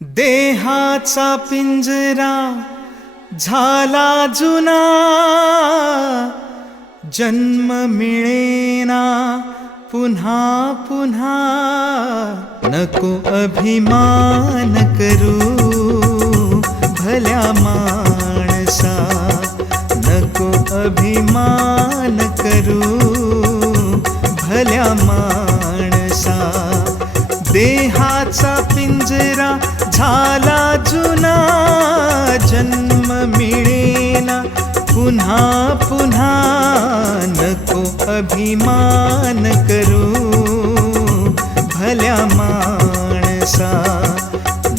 देहाचा पिंजरा झाला जुना, जन्म मिळेना पुन्हा पुन्हा. नको अभिमान करू भल्या माणसा, नको अभिमान करू भल्या माणसा. देहाचा पिंजरा झाला जुना, जन्म मिळेना पुन्हा पुन्हा. नको अभिमान करू भल्या माणसा,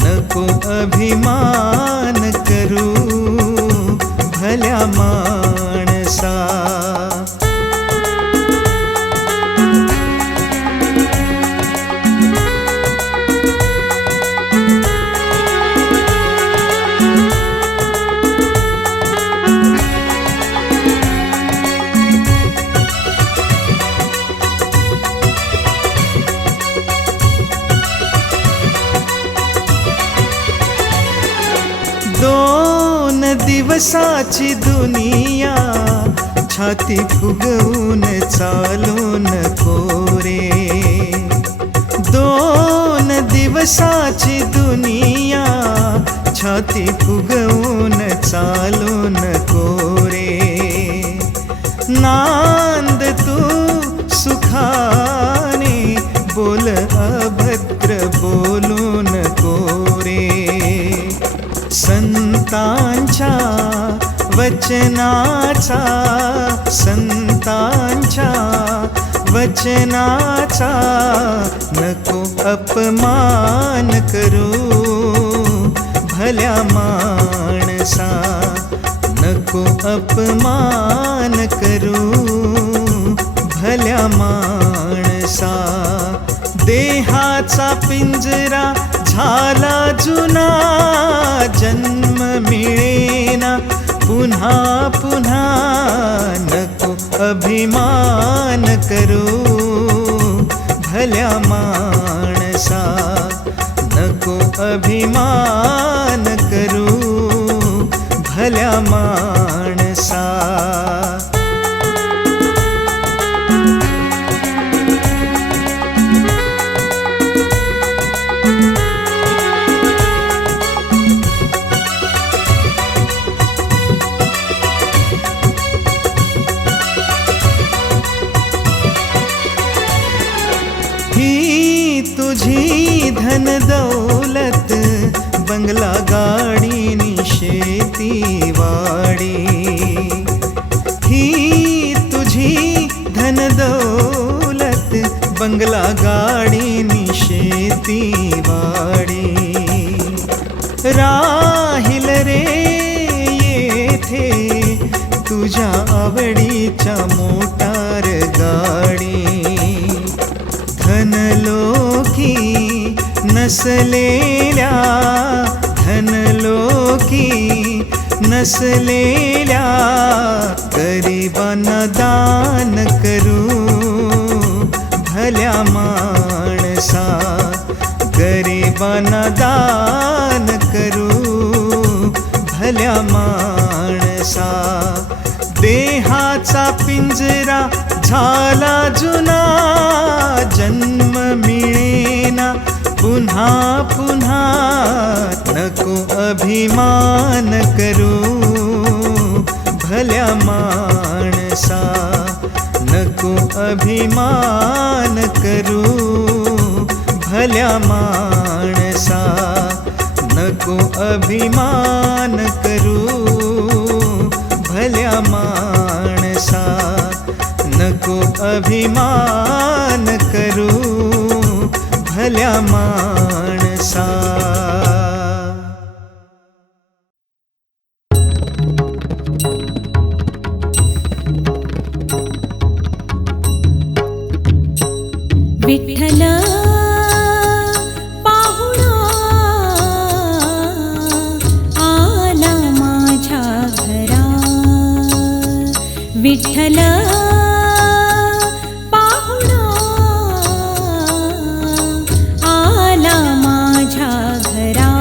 नको अभिमान करू भल्या माणसा. दोन दिवसाची दुनिया, छाती फुगवून चालू नको रे. दोन दिवसाची दुनिया, छाती फुगवून चालू नको रे. नांद तू सुखाने, बोल अभद्र बोलू नको रे. संतांच्या वचनाचा, संतांच्या वचनाचा नको अपमान करू भल्या माणसा, नको अपमान करू भल्या माणसा. देहाचा पिंजरा झाला जुना, जन्म मिळेना पुन्हा पुन्हा. नको अभिमान करू भल्या माणसा, नको अभिमान करू भल्या माणसा. ही तुझी धन दौलत, बंगला गाडी नि शेती वाडी. ही तुझी धन दौलत, बंगला गाडी नि शेती वाडी. राहिल रे येथे तुझ्या आवडीच्या मोटार गाडी. धनलोकी नसलेल्या, धनलोकी नसलेल्या गरिबांना दान करू भल्या माणसा, गरिबांना दान करू भल्या माणसा. देहाचा पिंजरा झाला जुना, जन्म मिळेना पुन्हा पुन्हा. नको अभिमान करू भल्या माणसा, नको अभिमान करू भल्या माणसा, नको अभिमान करू भल्या माणसा, नको अभिमान करू भल्या माणसा. विठ्ठल पाहुणा आला माझ्या घरा. विठ्ठल पाहुणा आला माझ्या घरा.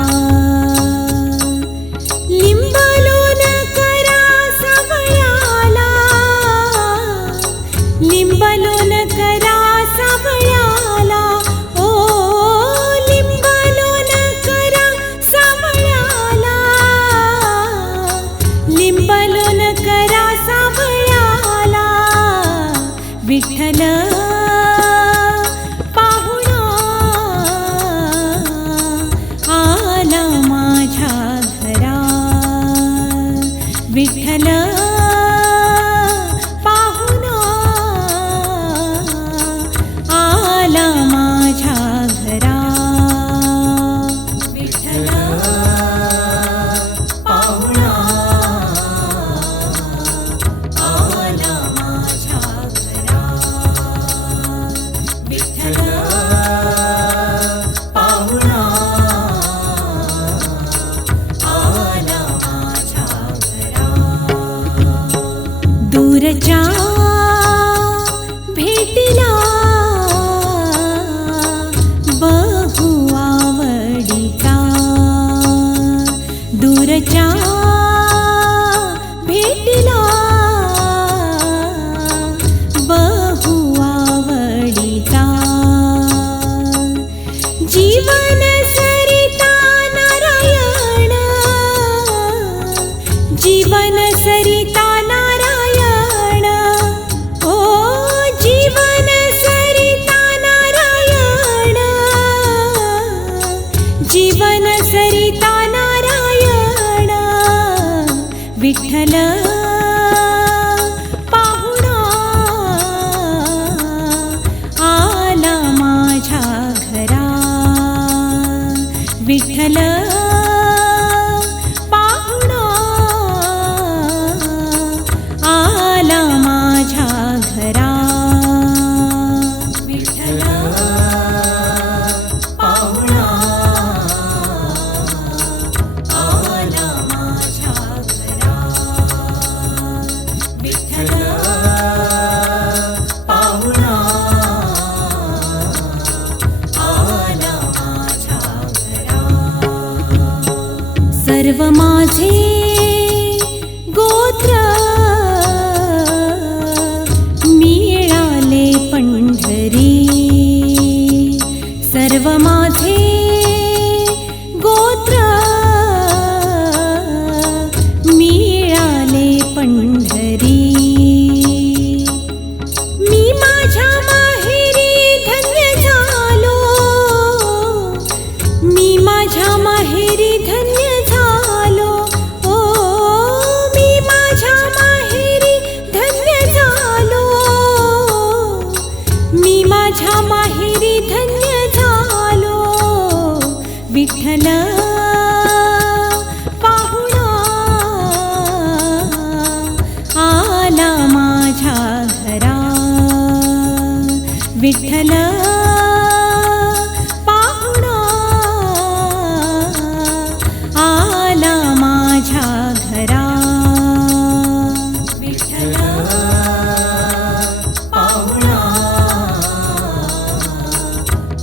जीवन सरिता नारायण विठ्ठल पाहुणा आला माझ्या घरा विठ्ठल पाहुणा आला माझ्या घरा विठ्ठल पाहुणा आला माझ्या घरा विठ्ठल पाहुणा आला माझ्या घरा सर्व माझे गोत्र मिळाले पंढरी सर्व माझे गोत्र मिळाले पंढरी मी माझ्या माहेरी धन्य झालो मी माझ्या माहेरी धन्य झालो ओ मी माझ्या माहेरी धन्य झालो मी माझ्या माहेरी धन्य झालो विठ्ठल पाहुणा आला माझ्या घरा विठ्ठल पाहुणा आला माझ्या घरा विठ्ठल पाहुणा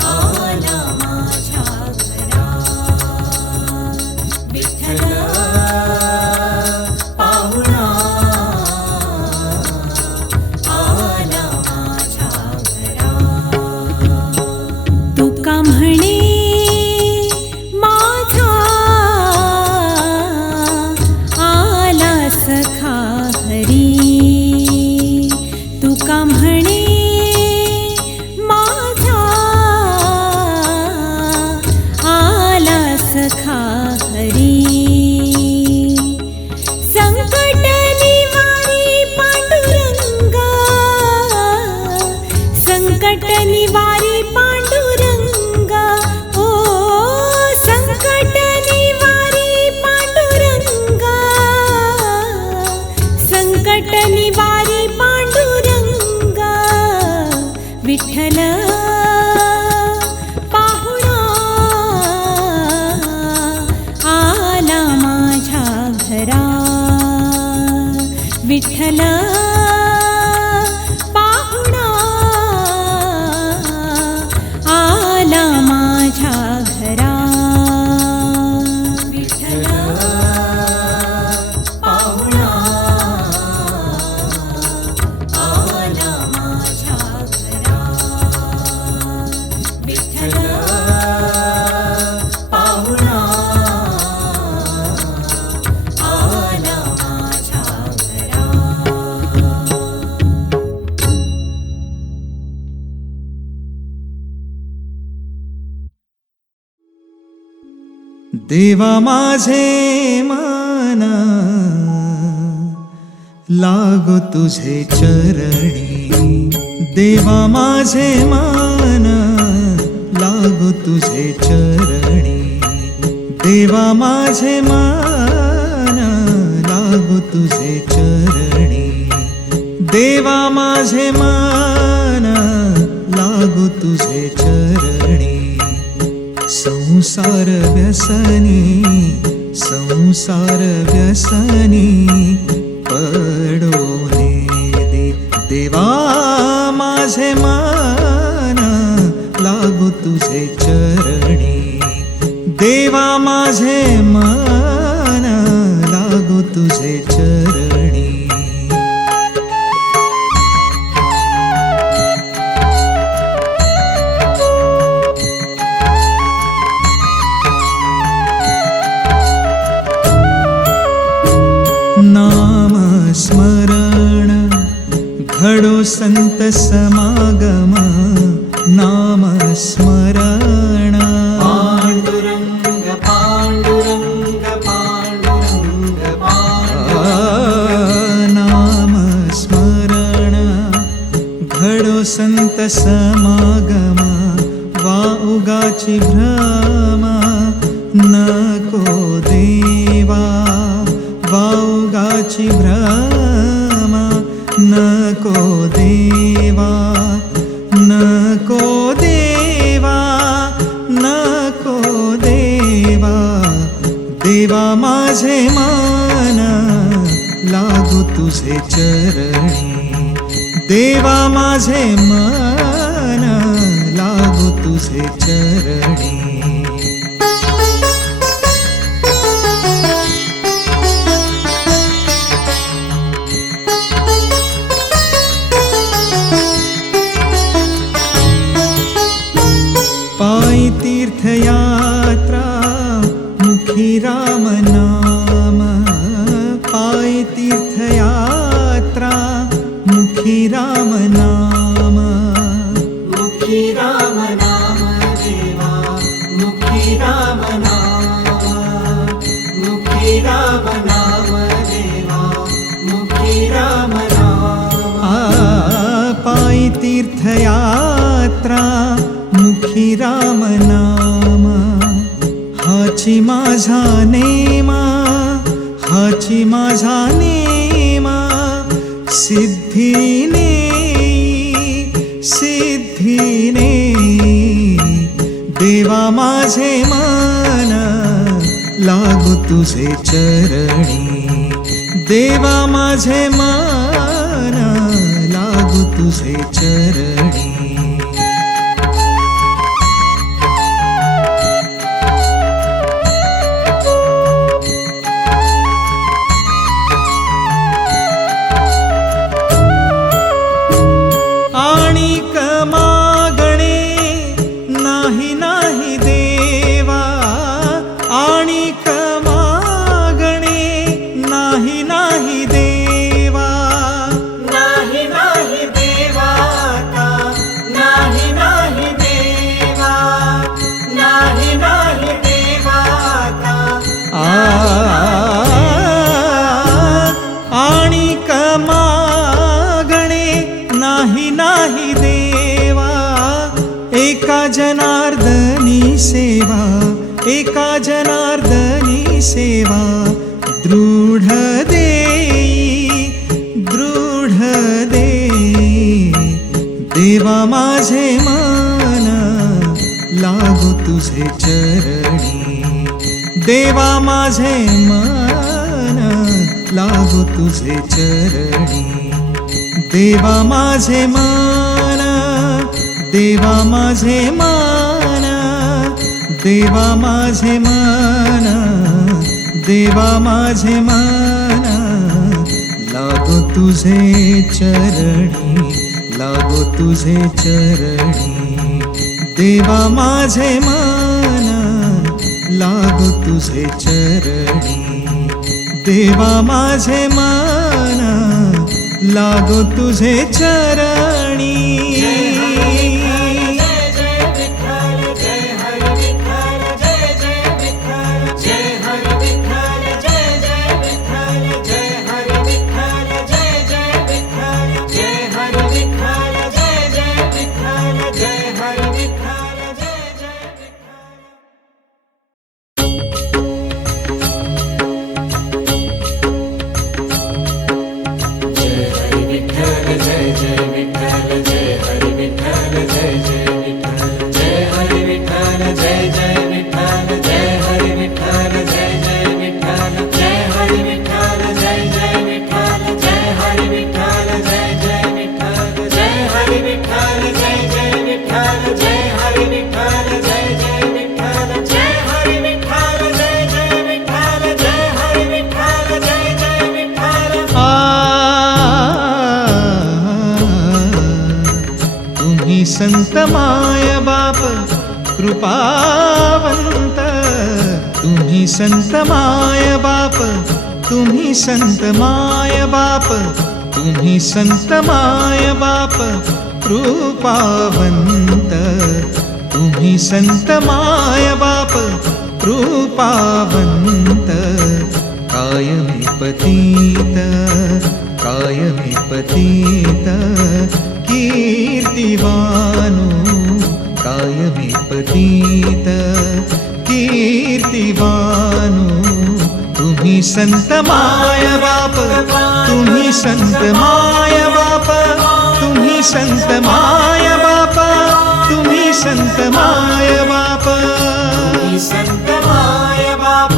आला माझ्या घरा विठ्ठल पाहुणा आला माझ्या घरा तुका म्हणे माझा आला सखा हरी तुका म्हणे माझा आला सखा हरी संकट निवारी पांडुरंगा संकट निवारी पांडुरंगा ओ संकट निवारी पांडुरंगा संकट निवारी पांडुरंगा विठ्ठल पाहुणा आला माझ्या घरा विठ्ठल पाहुणा आला माझ्या घरा विठ्ठल पाहुणा आला माझ्या घरा विठ्ठल पाहुणा आला माझ्या घरा देवा माझे मन लागो तुझे चरणी देवा माझे मन लागो तुझे चरणी देवा माझे मन लागो तुझे चरणी देवा माझे मन लागो तुझे चरणी संसार व्यसनी पडोने दे देवा माझे मन लागो तुझे चरणी देवा माझे मन लागो तुझे चरणी नाम स्मरण घडो संत समागम नाम स्मरण पांडुरंग संत समागमा वा उगाची भ्रमा नको देवा वा उगाची भ्रमा नको देवा नको देवा नको देवा देवा माझे मन लागू तुझे चरणी देवा माझे मन लागू तुझे चरणी पायी तीर्थयात्रा मुखी राम नाम पायी तीर्थयात्रा मुखी राम नाम मुखी राम नाम देवा मुखी राम नाम मुखी राम नाम देवा मुखी राम नाम पायी तीर्थयात्रा मुखी राम नाम हाची माझा नेमा हाची माझा नेमा सिद्धीने सिद्धीने देवा माझे मन लागू तुझे चरणी देवा माझे मन लागू तुझे चरणी नाही देवा एका जनार्दनी सेवा एका जनार्दनी सेवा दृढ देई देवा माझे मन लागू तुझे चरणी देवा माझे मन लागू तुझे चरणी देवा माझे मन देवा माझे मन देवा माझे मन देवा माझे मन लागो तुझे चरणी लागो तुझे चरणी देवा माझे मन लागो तुझे चरणी देवा माझे मन लागो तुझे चरणी संत माय बाप कृपावंत तुम्ही संत माय बाप तुम्ही संत माय बाप तुम्ही संत माय बाप कृपावंत तुम्ही संत माय बाप कृपावंत कायमी पतित कीर्तिवानो कायमे पतित कीर्तिवानो तुम्ही संत माय बाप तुम्ही संत माय बाप तुम्ही संत माय बाप तुम्ही संत माय बाप तुम्ही संत माय बाप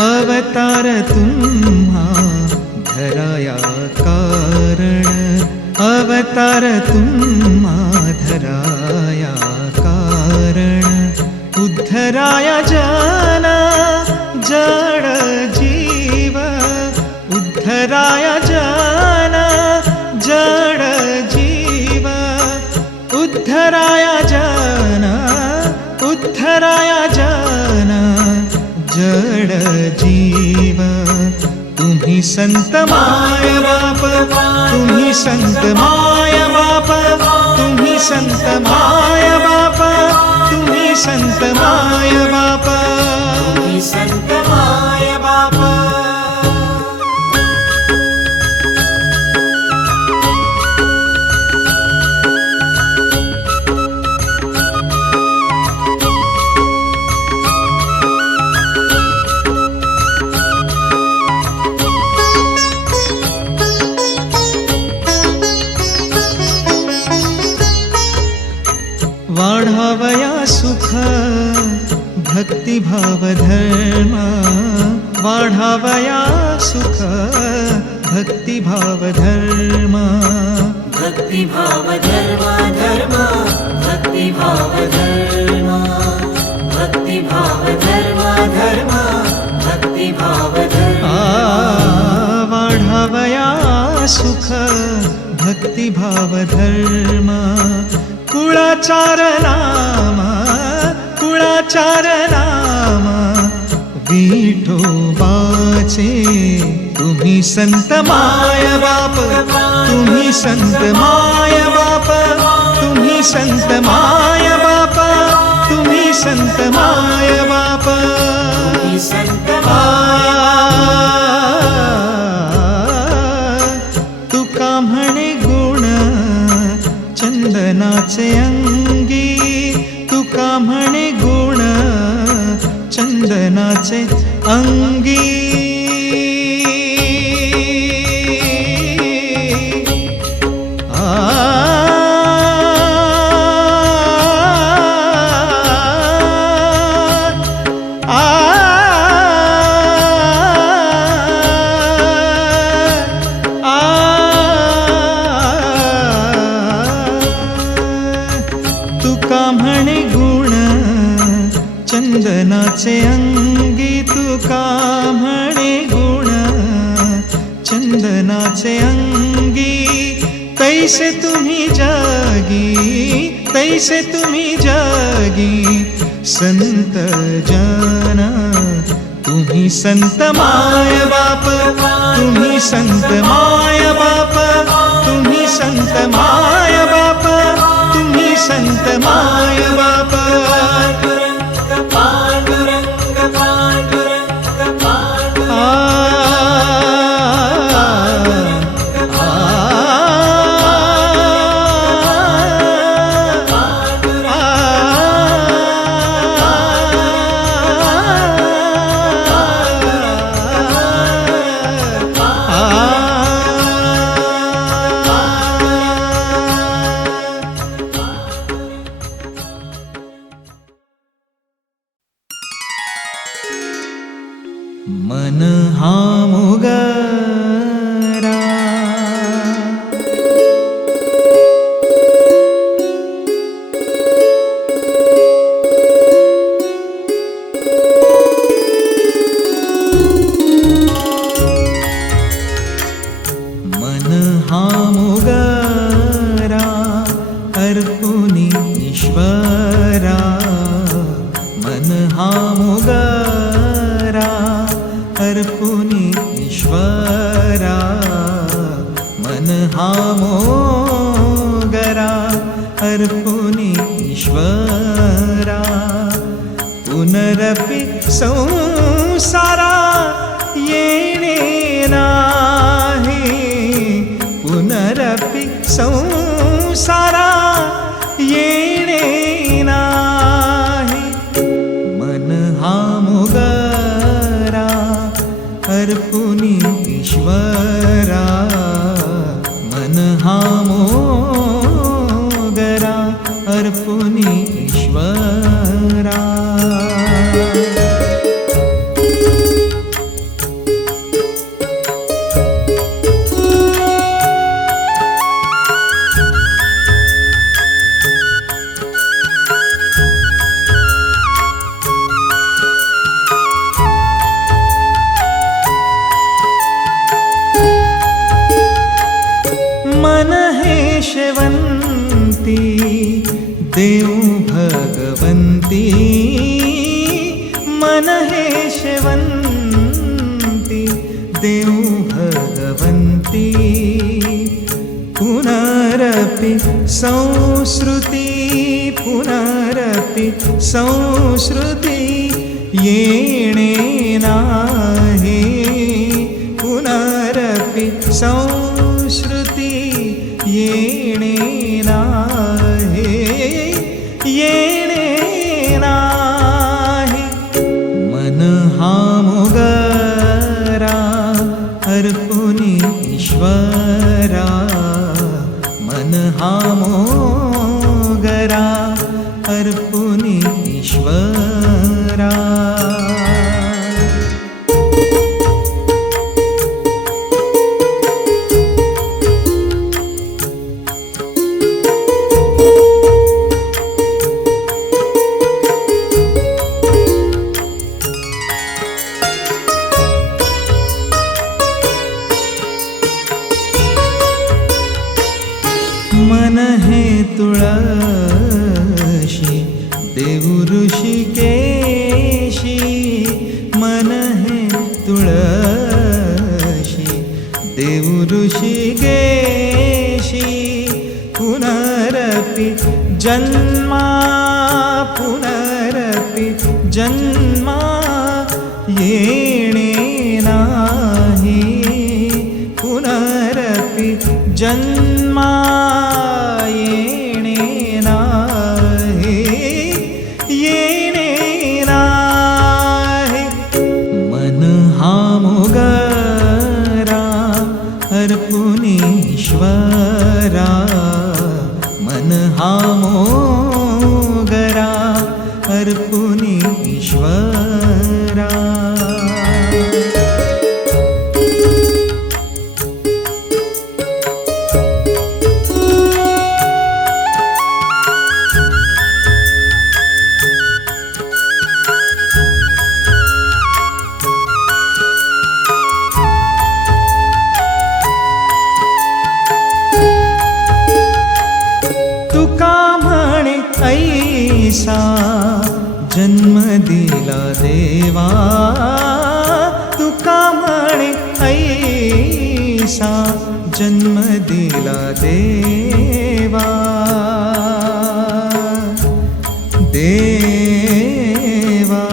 अवतार तुम्हा धराया कारण अवतार तुम्हा धराया कारण उद्धराया जन जड जीव उद्धराया जन जड जीव उद्धराया जन जड जीव तुम्ही संत माय बाप तुम्ही संत माय बाप तुम्ही संत माय बाप तुम्ही संत माय बाप तुम्ही संत माय बाप वाढावया सुख भक्तिभाव धर्म वाढावया सुख भक्तिभाव धर्म भक्तिभाव धर्म धर्म भक्तिभाव धर्म भक्तिभाव धर्म धर्म भक्तिभाव धर्म वाढावया सुख भक्तिभाव धर्म कुळाचार नाम विठोबाचे तुम्ही संत माय बाप तुम्ही संत माय बाप तुम्ही संत माय बाप तुम्ही संत माय बाप तुम्ही संत तुका म्हणे गुण चंदनाचे अंगी तुका म्हणे गुण चंदनाचे अंगी चंदनाचे अंगी तुका म्हणे गुण चंदनाचे अंगी तैसे तुम्ही जागी संत जन तुम्ही संत माय बाप तुम्ही संत माय बाप तुम्ही संत माय बाप तुम्ही संत माय बाप पांडुरंग पांडुरंग मन हा मुगरा मन हा मुगरा अर्पुनी ईश्वरा मन हा मुगरा अर्पुनी ईश्वरा मन हा मोगरा अर्पुनी ईश्वरा पुनरपि संसारा येणे नाही पुनरपि संसारा येणे नाही मन हा मुगरा अर्पुनी ईश्वरा मन हा मोगरा अर्पुनी ईश्वरा मन हे शेवंती देव भगवंती मन हे शेवंती देव भगवंती पुनरपि संस्कृती पुनरपि संस्कृती येणे नाही पुनरपि संस्कृती येणे नाही येणे नाही मन हा मुगरा अर्पुनी ईश्वरा मन हा मोगरा अर्पुनी ईश्वरा मन हे तुळशी देव ऋषिकेशी मन हे तुळशी देव ऋषिकेशी पुनरपि जन्मा पुनरपि जन्मा येणे नाही पुनरपि जन्मा येणे नाही येणे नाही मन हा मुगरा अर्पुनी ईश्वरा मन हा मोगरा अर्पुनी ईश्वरा तुका म्हणे ऐसा जन्म दिला देवा तुका म्हणे ऐसा जन्म दिला देवा देवा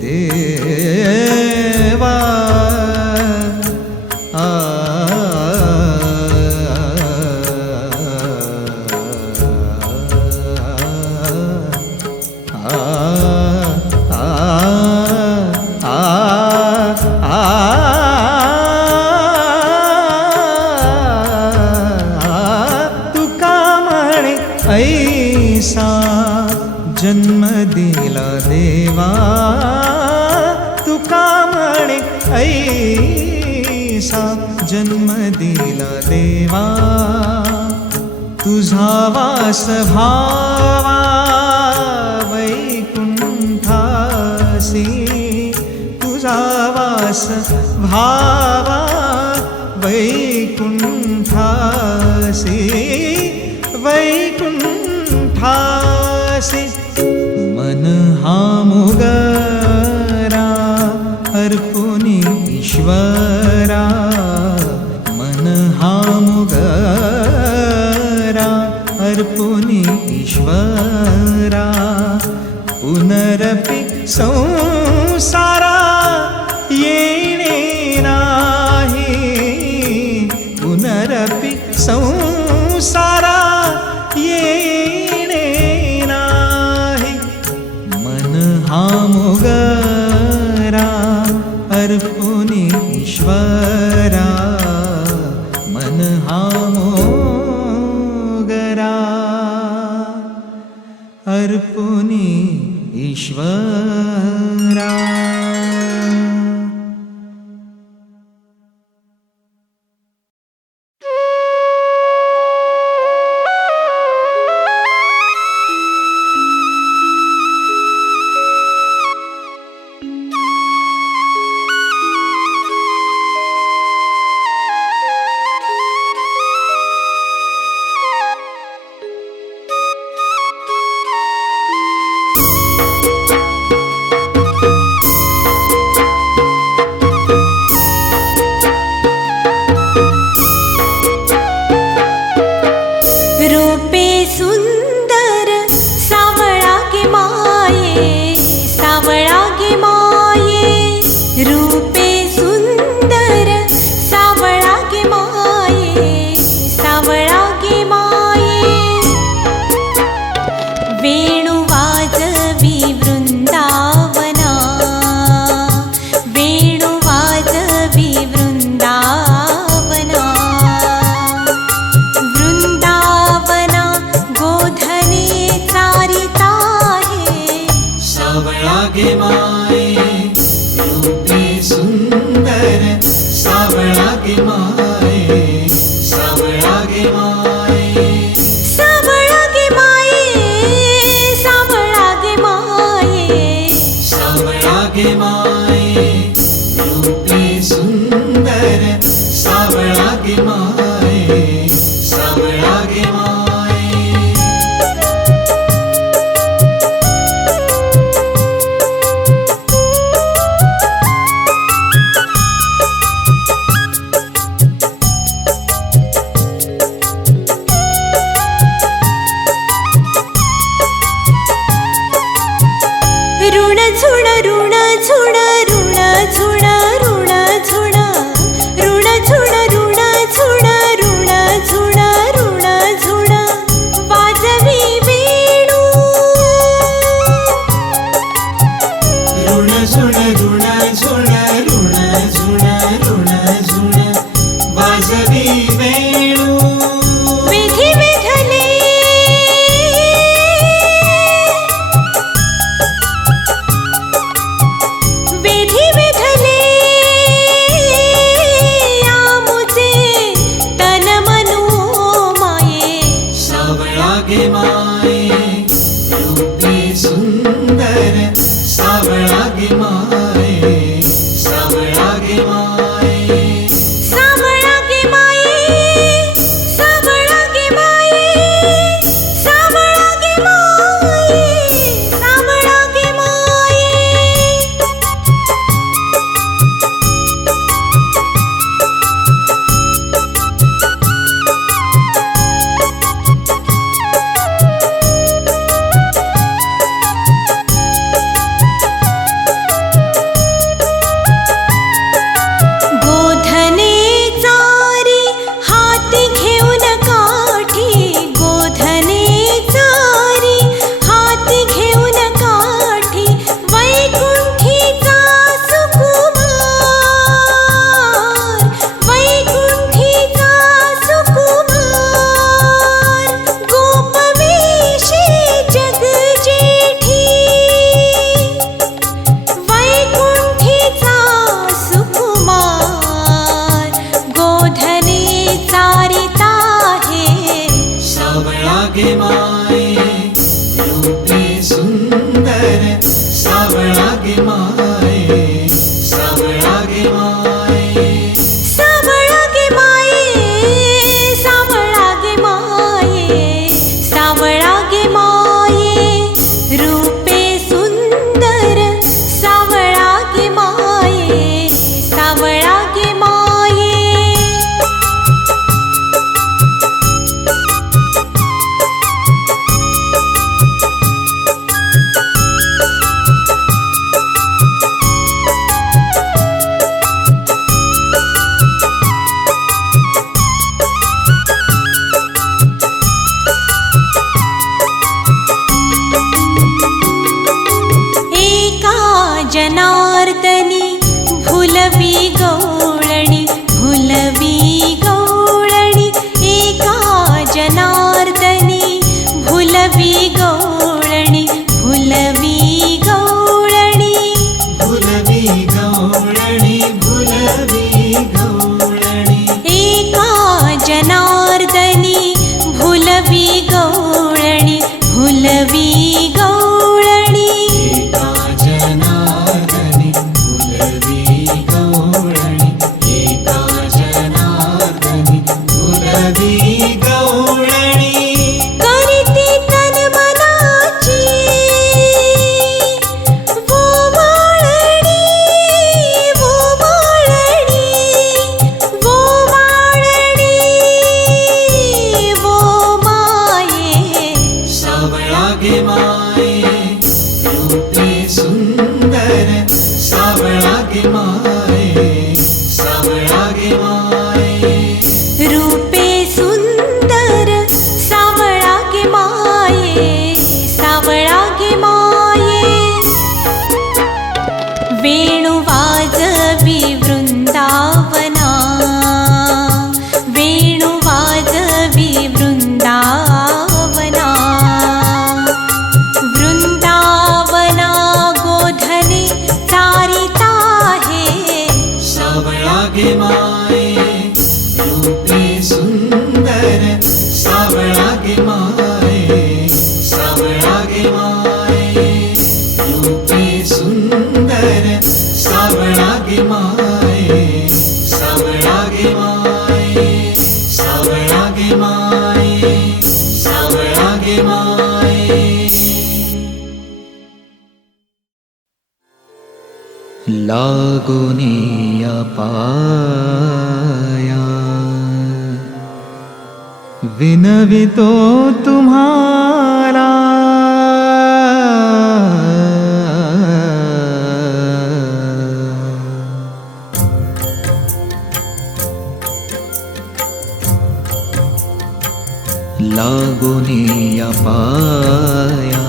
देवा ऐसा जन्म दिला देवा तुका म्हणे ऐसा जन्म दिला देवा तुझा वास भावा वैकुंठासी तुझा वास भावा वैकुंठासी वैकुंठासी मन हा मुगरा अर्पुनी ईश्वरा मन हा मुगरा अर्पुनी ईश्वरा पुनरपि संसारा येणे नाही पुनरपि संसारा येणे नाही मन हा मोगरा अर्पुनी ईश्वरा मन हा मोगरा अर्पुनी ईश्वरा रूपे सुंदर सावळा गे माये रूपे सुंदर सावळा गे माये वेणु वाजवी वृंदावना वेणु वाजवी वृंदावना वृंदावना गोधने चारिता है सावळा गे माये रूपे सुंदर सावळा गे माये सावळा गे माये सावळा गे माये सावळा गे माये सावळा गे माये रूपे सुंदर सावळा गे माये सावळा गे माये ऋण झुण ऋण झुण ऋण झुण ऋण झुण ऋण झुण ऋण झुण भुलवी गवळणी भुलवी गवळणी एका जनार्दनी भुलवी गवळणी भुलवी गवळणी भुलवी गवळणी भुलवी गवळणी एका जनार्दनी भुलवी गवळणी भुलवी गवळणी एका जनार्दनी भुलवी गवळणी एका जनार्दनी भुलवी गवळणी करीती तन मनाची वोमाळणी वोमाळणी वोमाळणी वोमाये सावळा गे माये रूपे सुंदर सावळा गे माये सावळा गे माये रूपे सुंदर सावळा गे माये सावळा गे माये वेणु वाजवी वृंदावना वेणु वाजवी वृंदावना वृंदावना गोधने चारिता हे सावळा गे माये रूपे सुंदर सावळा गे माये सावळा गे माये रूपे सुंदर सावळा गे माये सावळा गे माये सावळा गे माये सावळा गे माये लागोनिया पाया विनवितो तुम्हारा लागोनिया पाया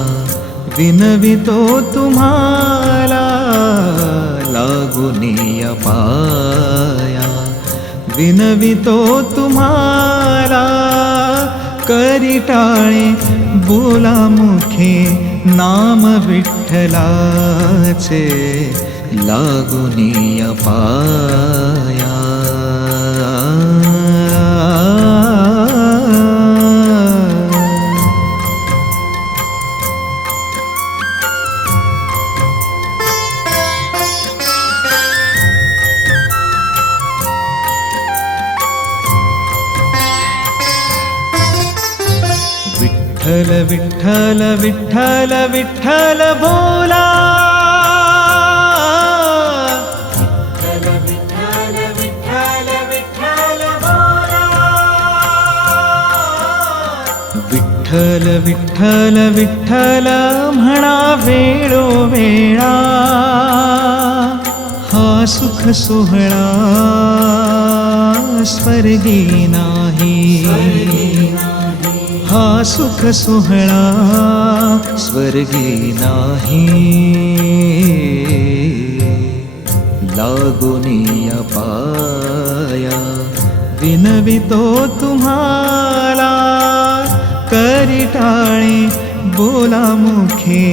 विनवितो तुम्हारा लागोनिया पाया विनवितो तुम्हारा करी टाळे बोला मुखे नाम विठ्ठलाचे लागोनिया पाया विठ्ठल विठ्ठल विठ्ठल विठ्ठल बोला विठ्ठल विठ्ठल विठ्ठल बोला विठ्ठल विठ्ठल विठ्ठल म्हणा वेळोवेळा हा सुख सोहळा स्वर्गी नाही हा सुख सोहळा स्वर्गी नाही लागोनिया पाया विनवितो तुम्हाला करी टाळे बोला मुखे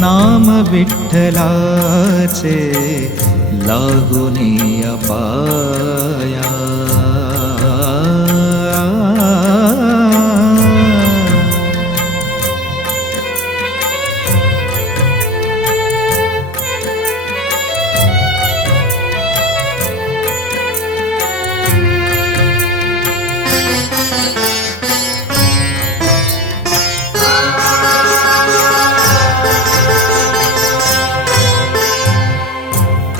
नाम विठ्ठलाचे लागोनिया पाया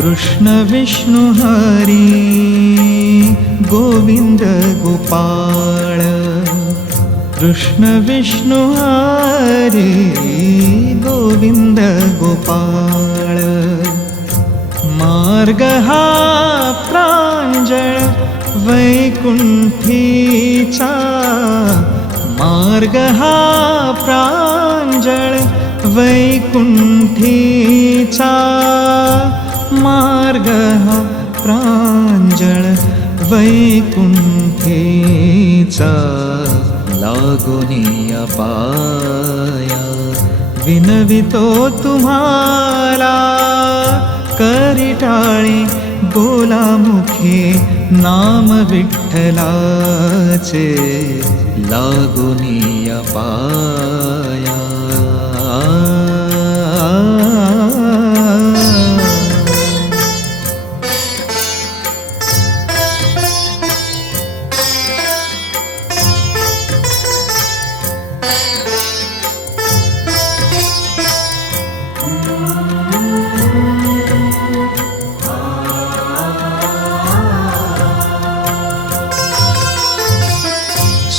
कृष्ण विष्णु हरी गोविंद गोपाळ कृष्ण विष्णु हरी गोविंद गोपाळ मार्ग हा प्रांजळ वैकुंठीचा मार्ग हा प्रांजळ वैकुंठीचा मार्ग हा प्रांजळ वैकुंठेचा लागोनिया पाया विनवितो तुम्हाला करिटाळे बोला मुखे नाम विठ्ठलाचे लागोनिया पाया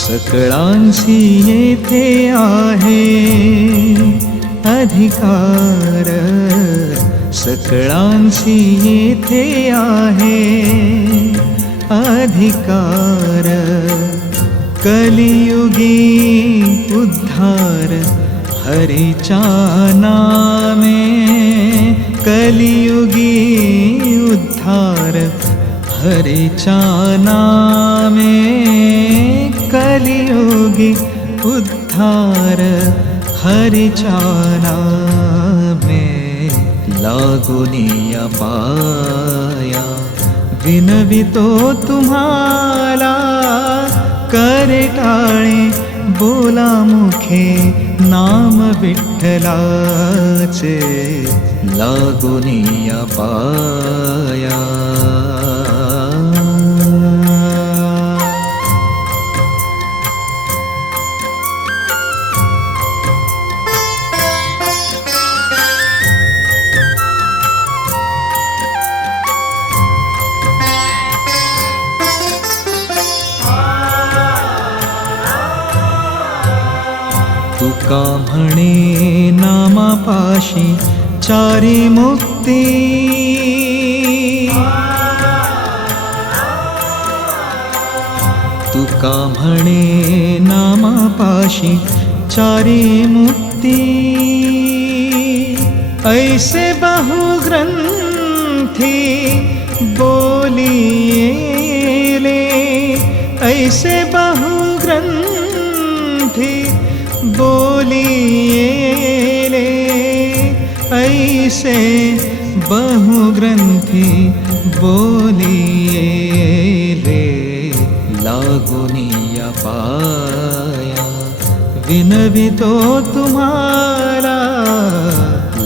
सकळांसी येथे आहे अधिकार सकळांसी येथे आहे अधिकार कलियुगी उद्धार हरीच्या नामे कलियुगी उद्धार हरीच्या नामे कलियुगी उद्धार हरीच्या नामे लागोनिया पाया विनवितो तुम्हाला करिटाळे बोला मुखे नाम विठ्ठलाचे लागोनिया पाया तुका म्हणे नामापाशी चारी मुक्ती तुका म्हणे नामापाशी चारी मुक्ती ऐसे बहुग्रंथी बोलिले ऐसे बहुग्रंथी बोलिले ऐसे बहुग्रंथी बोलिले लागोनिया पाया विनवितो तुम्हाला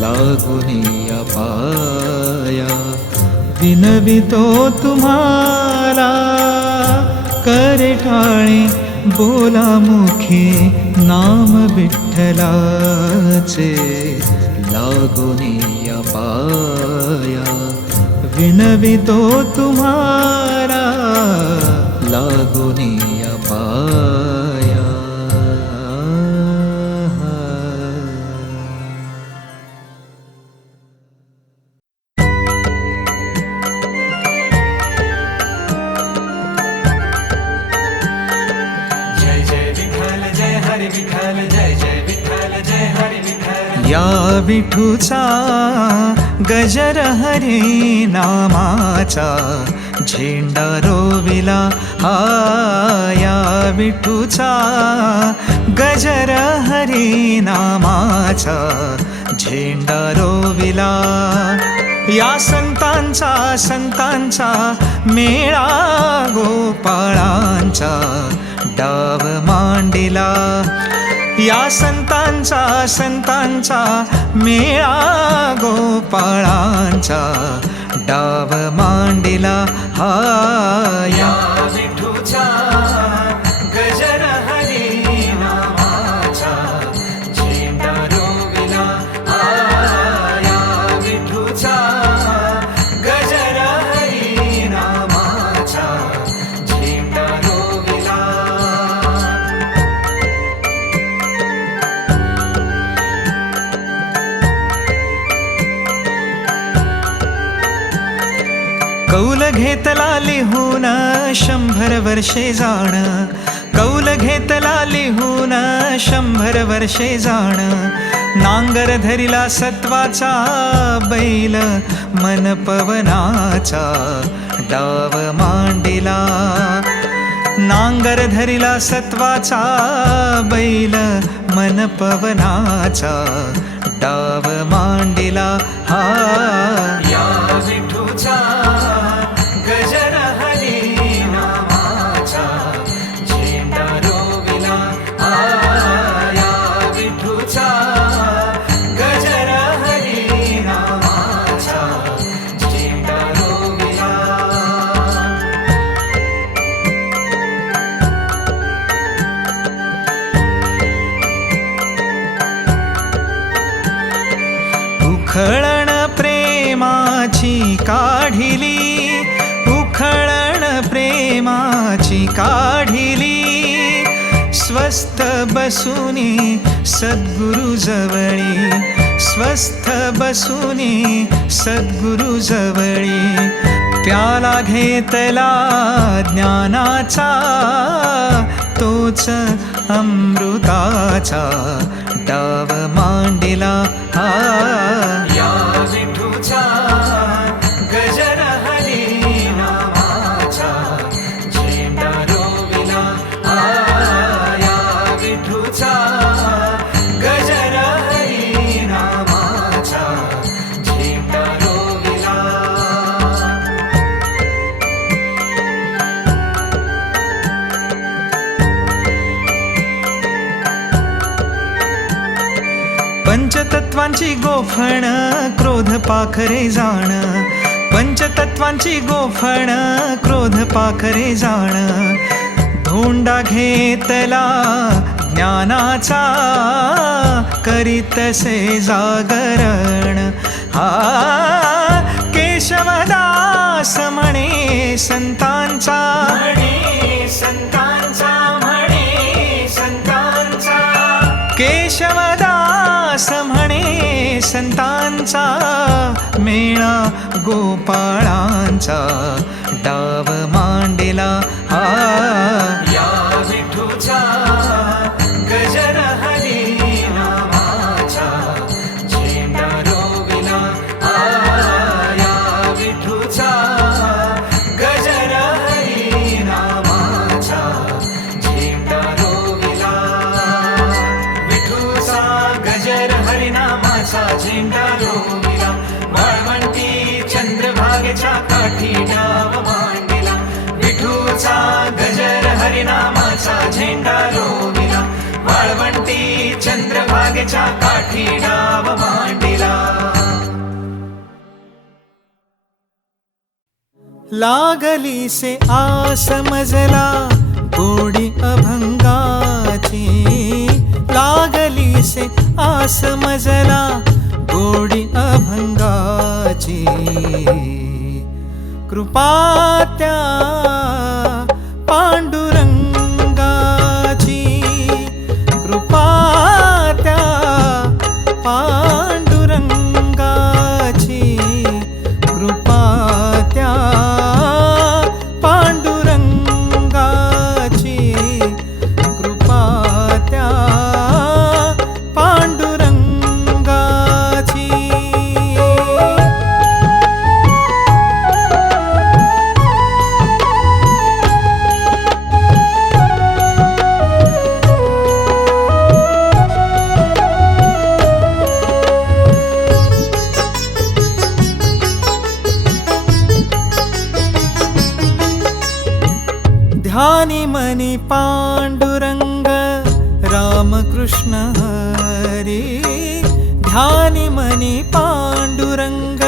लागोनिया पाया विनवितो तुम्हाला करिटाळे बोला मुखे नाम विठ्ठलाचे लागोनिया पाया विनवितो तुम्हाला लागोनिया पाया या विठूचा गजर हरी नामाचा झेंडा रोविला हा या विठूचा गजर हरी नामाचा झेंडा रोविला या संतांचा मेळा गोपाळांचा डाव मांडिला या संतांचा मेळा गोपाळांचा डाव मांडिला हा या विठूचा गजर हरी नामाचा झेंडा रोविला हा या विठूचा गजर हरी नामाचा झेंडा रोविला कौल घेतला लिहून 100 वर्षे जाण कौल घेतला लिहून 100 वर्षे जाण, नांगर धरिला सत्वाचा बैल, मन पवनाचा डाव मांडिला. नांगर धरिला सत्वाचा बैल, मन पवनाचा डाव मांडिला. हा या विठूचा गजर हरी नामाचा, झेंडा रोविला. या विठूचा गजर हरी नामाचा, झेंडा रोविला. उखळण प्रेमाची काढिली, उखळण प्रेमाची काढिली. स्वस्थ बसुनी सद्गुरु जवळी, स्वस्थ बसुनी सद्गुरु जवळी. प्याला घेतला ज्ञानाचा, तोच अमृताचा डाव मांडिला. हा या विठूचा गजर हरी नामाचा, झेंडा रोविला. या विठूचा गजर हरी नामाचा, झेंडा रोविला. पंचतत्वांची गोफण क्रोध पाखरे जाण, पंचतत्वांची गोफण क्रोध पाखरे जाण. धोंडा घेतला ज्ञानाचा, करीतसे जागरण. हा केशवदास म्हणे संतांचा, म्हणे संतांचा, म्हणे संतांचा. केशवदास म्हणे संतांचा, मेळा गोपाळांचा डाव मांडिला. हा या विठूचा गजर हरी नामाचा, झेंडा रोविला. या विठूचा गजर हरी नामाचा, झेंडा रोविला. विठूचा गजर हरी नामाचा, झेंडा रोविला. वाळवंटी चंद्रभागेच्या काठी डाव मांडिला. विठूचा गजर हरिनामाचा, झेंडा रोविला. वाळवंटी चंद्रभागेच्या काठी डाव मांडिला. लागली से आस मजला गोडी अभंगाची, लागली से आस मजला गोडी अभंगाची. कृपा त्या पांडुरंगाची, कृपा त्या पांडुरंगाची, कृपा त्या पांडुरंगाची, कृपा त्या पांडुरंगाची. ध्यानी मनी पांडुरंग रामकृष्ण हरी, ध्यानी मनी पांडुरंग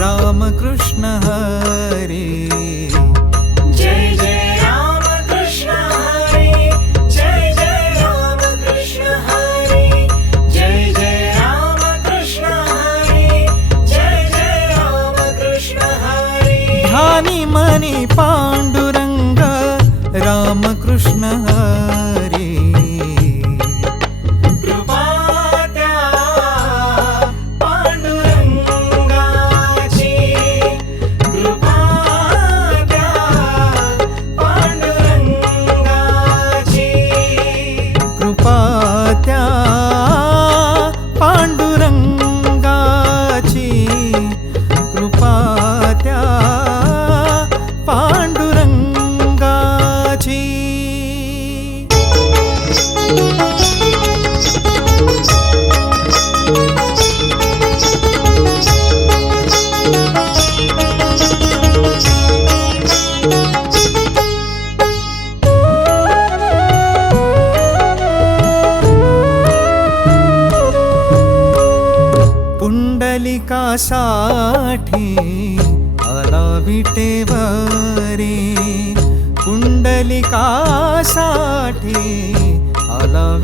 रामकृष्ण हरी. जय जय रामकृष्ण हरी, जय जय रामकृष्ण हरी. जय जय रामकृष्ण हरी, जय जय रामकृष्ण हरी. ध्यानी मनी पांडुरंग रामकृष्ण हरी. कृपा त्या पांडुरंगाची, कृपा त्या पांडुरंगाची.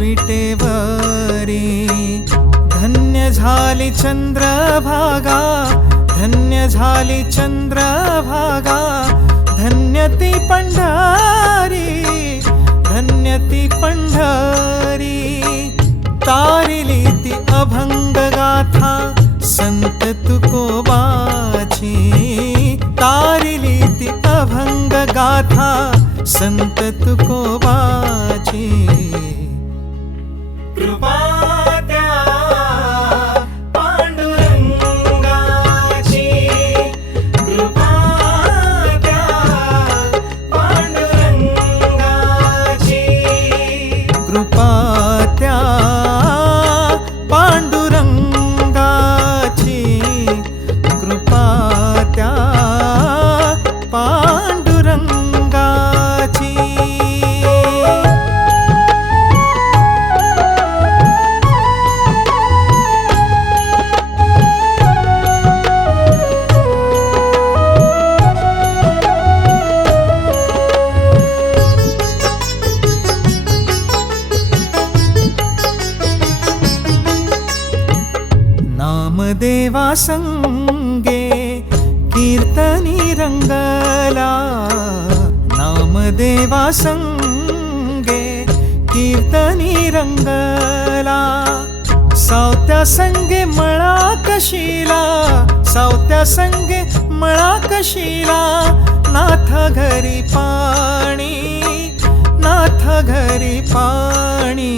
विटेवरी धन्य झाली चंद्रभागा धन्य झाली चंद्रभागा धन्य ती पंढरी धन्य ती पंढरी तारिली ती अभंग गाथा संत तुकोबाची तारिली ती अभंग गाथा संत तुकोबाची कृपा त्या पांडुरंगाची कृपा त्या पांडुरंगाची कृपा त्या पांडुरंगाची कृपा त्या पांडुरंगाची नामदेवा संगे कीर्तनी रंगला नामदेवा संगे कीर्तनी रंगला सावत्या संगे मळा कशीला सावत्या संगे मळा कशीला नाथ घरी पाणी नाथ घरी पाणी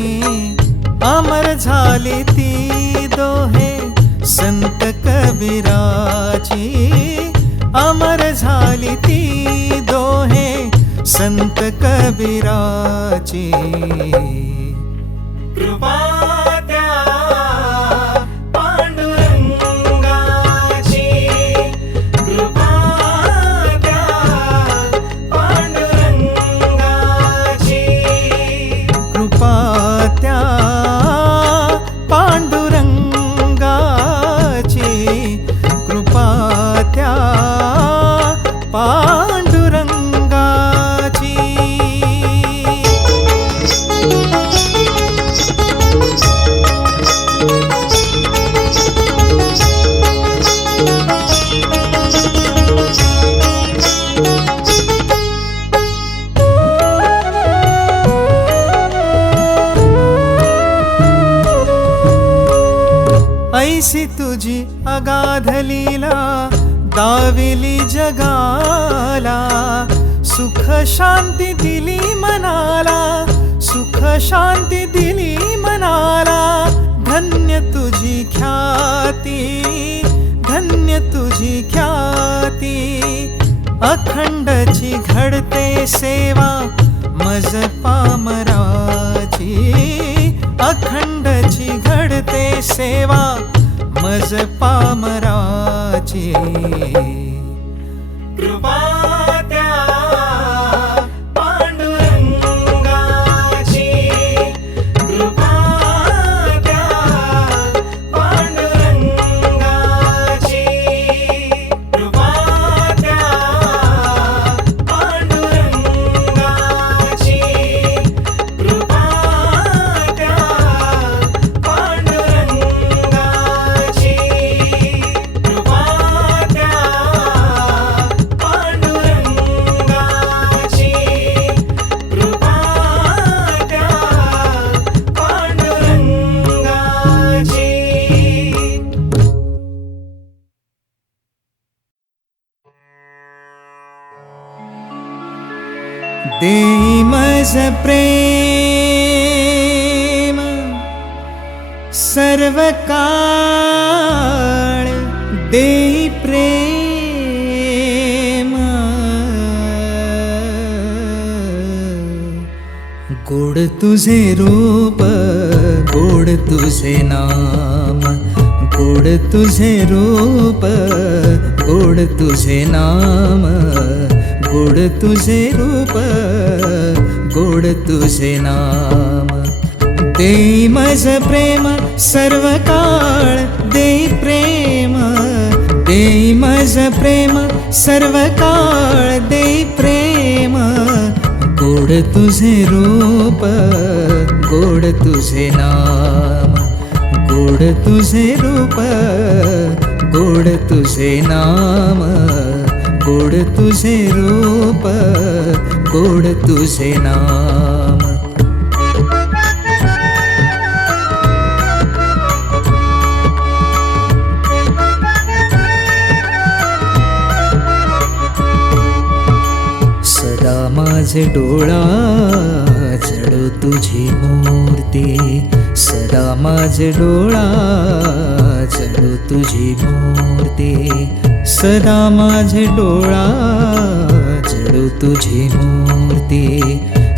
अमर झाली ती दोहे संत कबीराची अमर झाली ती दोहे संत कबीराची कृपा त्या पांडुरंगाची कृपा त्या पांडुरंगाची कृपा त्या पांडुरंगाची कृपा त्या पांडुरंगाची ऐसी तुझी अगाध लीला दाविली जगाला सुख शांती दिली मनाला सुख शांती दिली मनाला धन्य तुझी ख्याती धन्य तुझी ख्याती अखंडची घडते सेवा मज पामराची अखंडची घडते सेवा मज पामराची कृपा त्या पांडुरंगाची कृपा त्या पांडुरंगाची कृपा त्या पांडुरंगाची कृपा त्या पांडुरंगाची कृपा त्या देई मज प्रेम सर्व काळ देई प्रेम गोड तुझे रूप गोड तुझे नाम गोड तुझे रूप गोड तुझे नाम गोड तुझे रूप गोड तुझे नाम देई मज प्रेम सर्व काळ देई प्रेम देई मज प्रेम सर्व काळ देई प्रेम गोड तुझे रूप गोड तुझे नाम, गोड तुझे रूप, गोड तुझे नाम, गोड तुझे रूप, गोड तुझे नाम. सदा माझे डोळा जडो तुझी मूर्ती, सदा माझे डोळा जडो तुझी मूर्ती, सदा माझे डोळा जडो तुझी मूर्ती,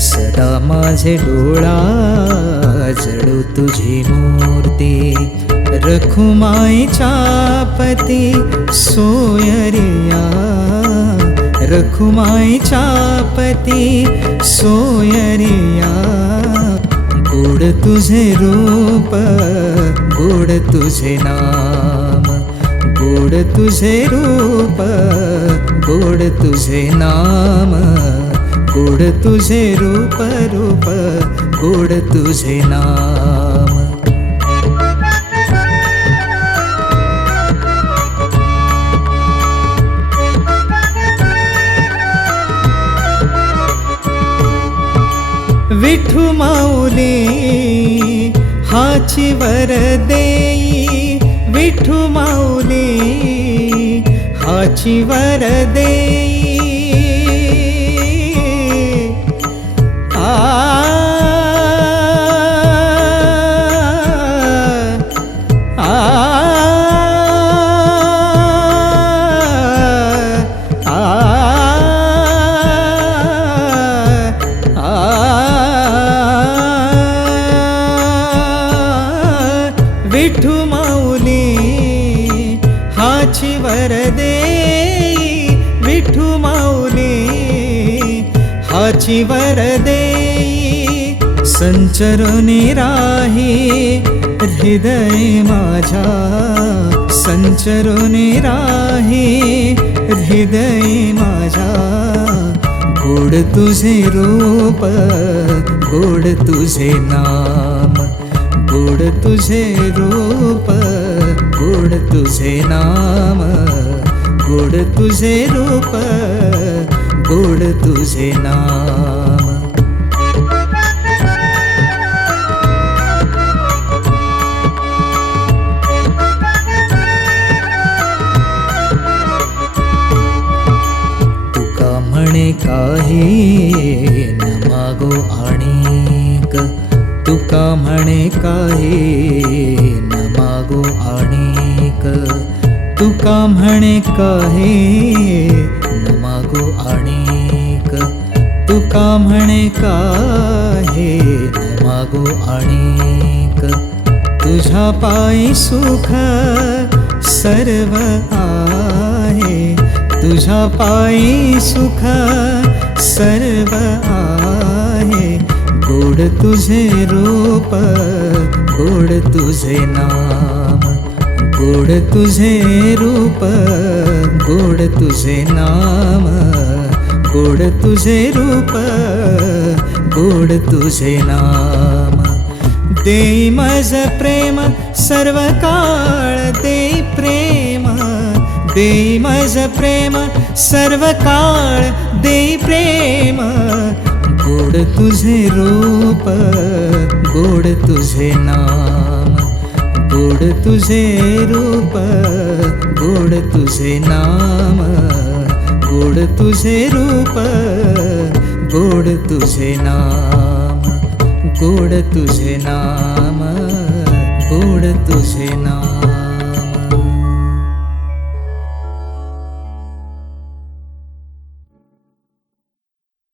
सदा माझे डोळा जडो तुझी मूर्ती. रखुमाईच्या पती सोयरिया, रखुमाईच्या पती सोयरिया. गोड तुझे रूप, गोड तुझे नाम, गोड तुझे रूप, गोड तुझे नाम, गोड तुझे रूप, रूप, गोड तुझे नाम. विठू माऊली हाची वर देई, विठू माऊली हाची वर देई. आ विठू माऊली हाची वर देई, विठू माऊली हाची वर देई. संचरणे राही हृदय माझा, संचरणे राही हृदय माझा. गोड तुझे रूप, गोड तुझे नाम, गोड तुझे रूप, गोड तुझे नाम, गोड तुझे रूप, गोड तुझे नाम. तुका म्हणे काही न मागो आणिक, तुका म्हणे काही न मागो आणिक, तुका म्हणे काही न मागो आणिक, तुका म्हणे काही न मागो आणिक. तुझ्या पायी सुख सर्व आहे, तुझ्या पायी सुख सर्व आहे. गोड तुझे रूप, गोड तुझे नाम, गोड तुझे रूप, गोड तुझे नाम, गोड तुझे रूप, गोड तुझे नाम. देई मज प्रेम सर्व काळ, देई प्रेम, देई मज प्रेम सर्व काळ, देई प्रेम. गोड तुझे रूप, गोड तुझे नाम, गोड तुझे रूप, गोड तुझे नाम, गोड तुझे रूप, गोड तुझे नाम, गोड तुझे नाम, गोड तुझे नाम.